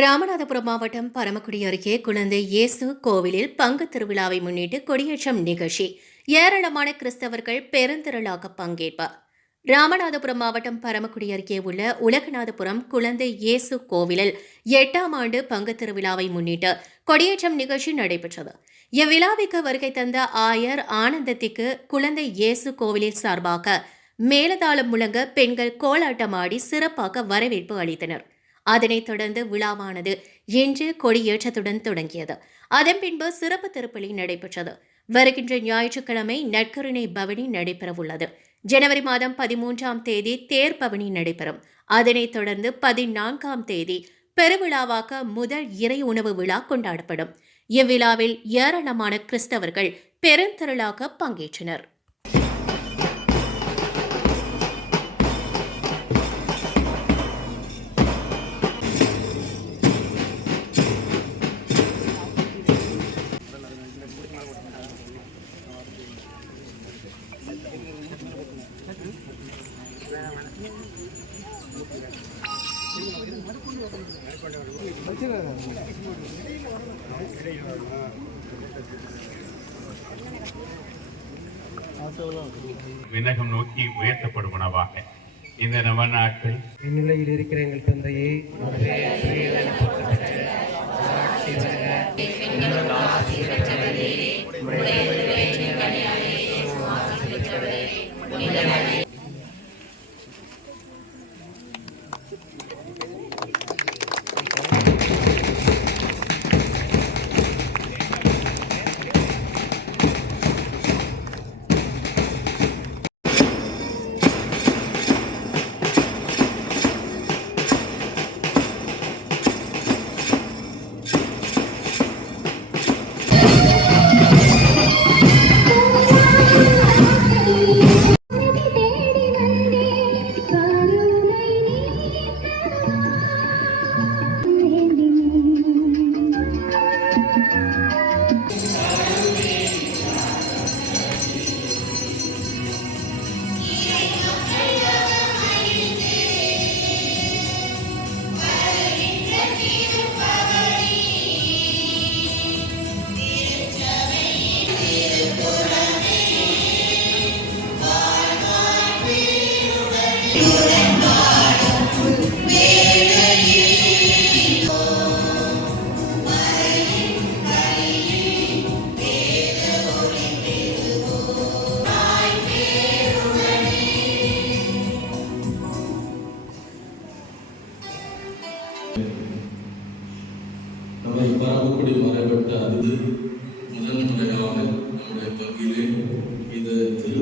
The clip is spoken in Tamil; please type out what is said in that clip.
ராமநாதபுரம் மாவட்டம் பரமக்குடி அருகே குழந்தை இயேசு கோவிலில் பங்கு திருவிழாவை முன்னிட்டு கொடியேற்றம் நிகழ்ச்சி. ஏராளமான கிறிஸ்தவர்கள் பெருந்திரளாக பங்கேற்பார். ராமநாதபுரம் மாவட்டம் பரமக்குடி அருகே உள்ள உலகநாதபுரம் குழந்தை இயேசு கோவிலில் 8ஆம் ஆண்டு பங்கு திருவிழாவை முன்னிட்டு கொடியேற்றம் நிகழ்ச்சி நடைபெற்றது. இவ்விழாவிற்கு வருகை தந்த ஆயர் ஆனந்தத்திற்கு குழந்தை இயேசு கோவிலில் சார்பாக மேலதாளம் முழங்க பெண்கள் கோலாட்டமாடி சிறப்பாக வரவேற்பு அளித்தனர். அதனைத் தொடர்ந்து விழாவானது இன்று கொடியேற்றத்துடன் தொடங்கியது. அதன் பின்பு சிறப்பு திருப்பலி நடைபெற்றது. வருகின்ற ஞாயிற்றுக்கிழமை நற்கருணை பவனி நடைபெறவுள்ளது. ஜனவரி மாதம் 13ஆம் தேதி தேர் பவனி நடைபெறும். அதனைத் தொடர்ந்து 14ஆம் தேதி பெருவிழாவாக முதல் இறை உணவு விழா கொண்டாடப்படும். இவ்விழாவில் ஏராளமான கிறிஸ்தவர்கள் பெருந்திரளாக பங்கேற்றனர். விண்ணகம் நோக்கி உயர்த்தப்படுவனவாக. இந்த நவநாட்கள் இந்நிலையில் இருக்கிற எங்கள் தந்தையே, நம்மை பரமக்குடி மறைபட்ட அது முதல் முறையாக நம்முடைய பங்கிலே இந்த திரு